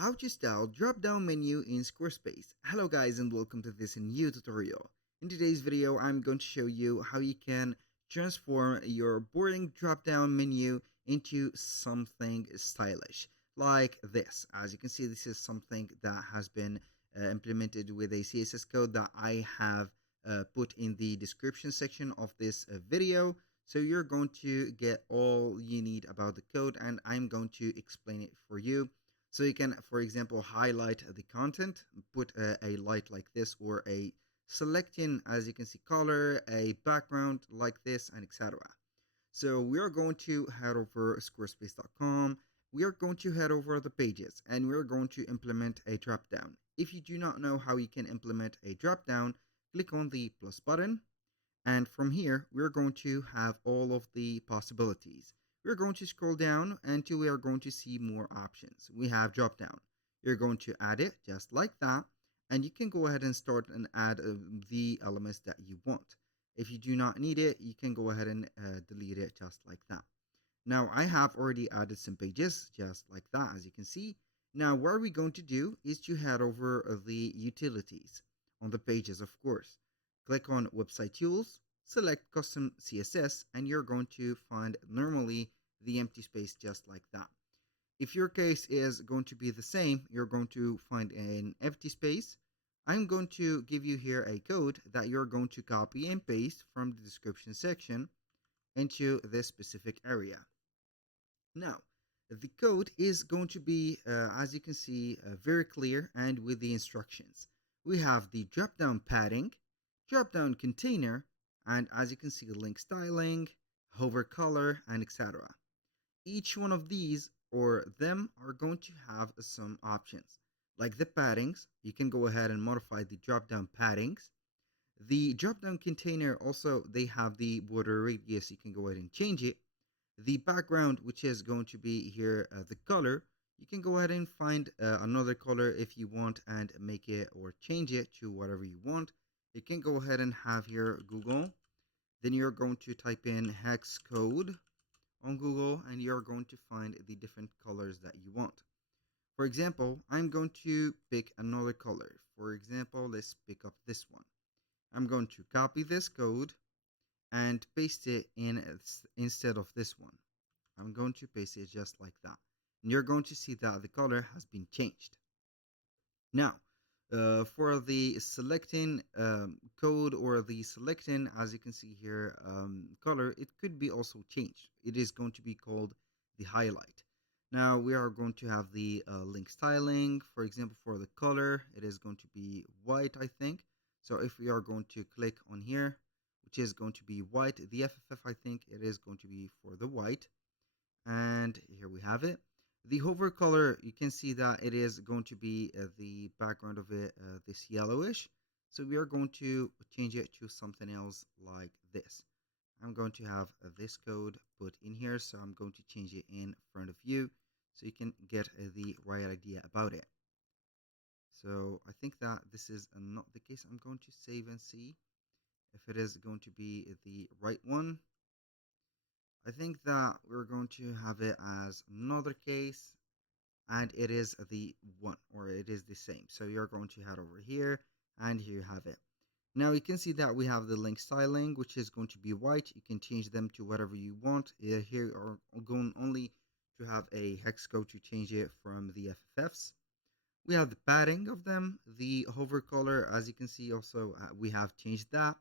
How to style drop-down menu in Squarespace. Hello guys and welcome to this new tutorial. In today's video I'm going to show you how you can transform your boring drop-down menu into something stylish like this. As you can see, this is something that has been implemented with a CSS code that I have put in the description section of this video. So you're going to get all you need about the code and I'm going to explain it for you. So you can, for example, highlight the content, put a light like this, or a selecting, as you can see, color, a background like this, and etc. So we are going to head over squarespace.com. We are going to head over the pages and we're going to implement a drop down. If you do not know how you can implement a drop down, click on the plus button. And from here, we're going to have all of the possibilities. We're going to scroll down until we are going to see more options. We have drop down. You're going to add it just like that. And you can go ahead and start and add the elements that you want. If you do not need it, you can go ahead and delete it just like that. Now, I have already added some pages just like that, as you can see. Now, what we're going to do is to head over the utilities on the pages, of course. Click on Website Tools, select Custom CSS, and you're going to find normally the empty space just like that. If your case is going to be the same, you're going to find an empty space. I'm going to give you here a code that you're going to copy and paste from the description section into this specific area. Now, the code is going to be, as you can see, very clear and with the instructions. We have the drop-down padding, drop-down container, and as you can see, link styling, hover color, and etc. Each one of these or them are going to have some options. Like the paddings, you can go ahead and modify the drop-down paddings. The drop-down container also, they have the border radius, you can go ahead and change it. The background, which is going to be here the color, you can go ahead and find another color if you want and make it or change it to whatever you want. You can go ahead and have here Google. Then you're going to type in hex code on Google and you're going to find the different colors that you want. For example, I'm going to pick another color. For example, let's pick up this one. I'm going to copy this code and paste it in instead of this one. I'm going to paste it just like that. And you're going to see that the color has been changed. Now, for the selecting code or the selecting, as you can see here, color, it could be also changed. It is going to be called the highlight. Now we are going to have the link styling. For example, for the color, it is going to be white, I think. So if we are going to click on here, which is going to be white, the FFF, I think it is going to be for the white. And here we have it. The hover color, you can see that it is going to be the background of it, this yellowish. So we are going to change it to something else like this. I'm going to have this code put in here, so I'm going to change it in front of you so you can get the right idea about it. So I think that this is not the case. I'm going to save and see if it is going to be the right one. I think that we're going to have it as another case and it is the one, or it is the same. So you're going to head over here and here you have it. Now you can see that we have the link styling, which is going to be white. You can change them to whatever you want. Here are going only to have a hex code to change it from the FFFs. We have the padding of them, the hover color, as you can see also we have changed that.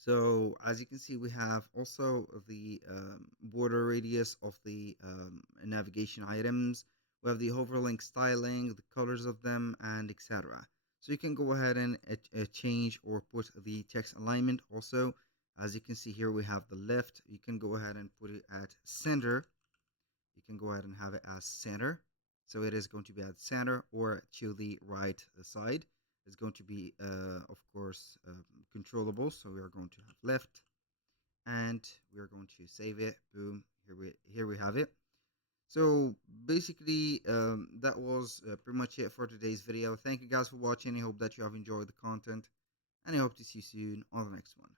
So as you can see, we have also the border radius of the navigation items. We have the hoverlink styling, the colors of them, and etc. So you can go ahead and change or put the text alignment also. As you can see here, we have the left. You can go ahead and put it at center. You can go ahead and have it as center. So it is going to be at center or to the right side. It's going to be, of course, controllable. So we are going to have left, and we are going to save it. Boom! Here we have it. So basically, that was pretty much it for today's video. Thank you guys for watching. I hope that you have enjoyed the content, and I hope to see you soon on the next one.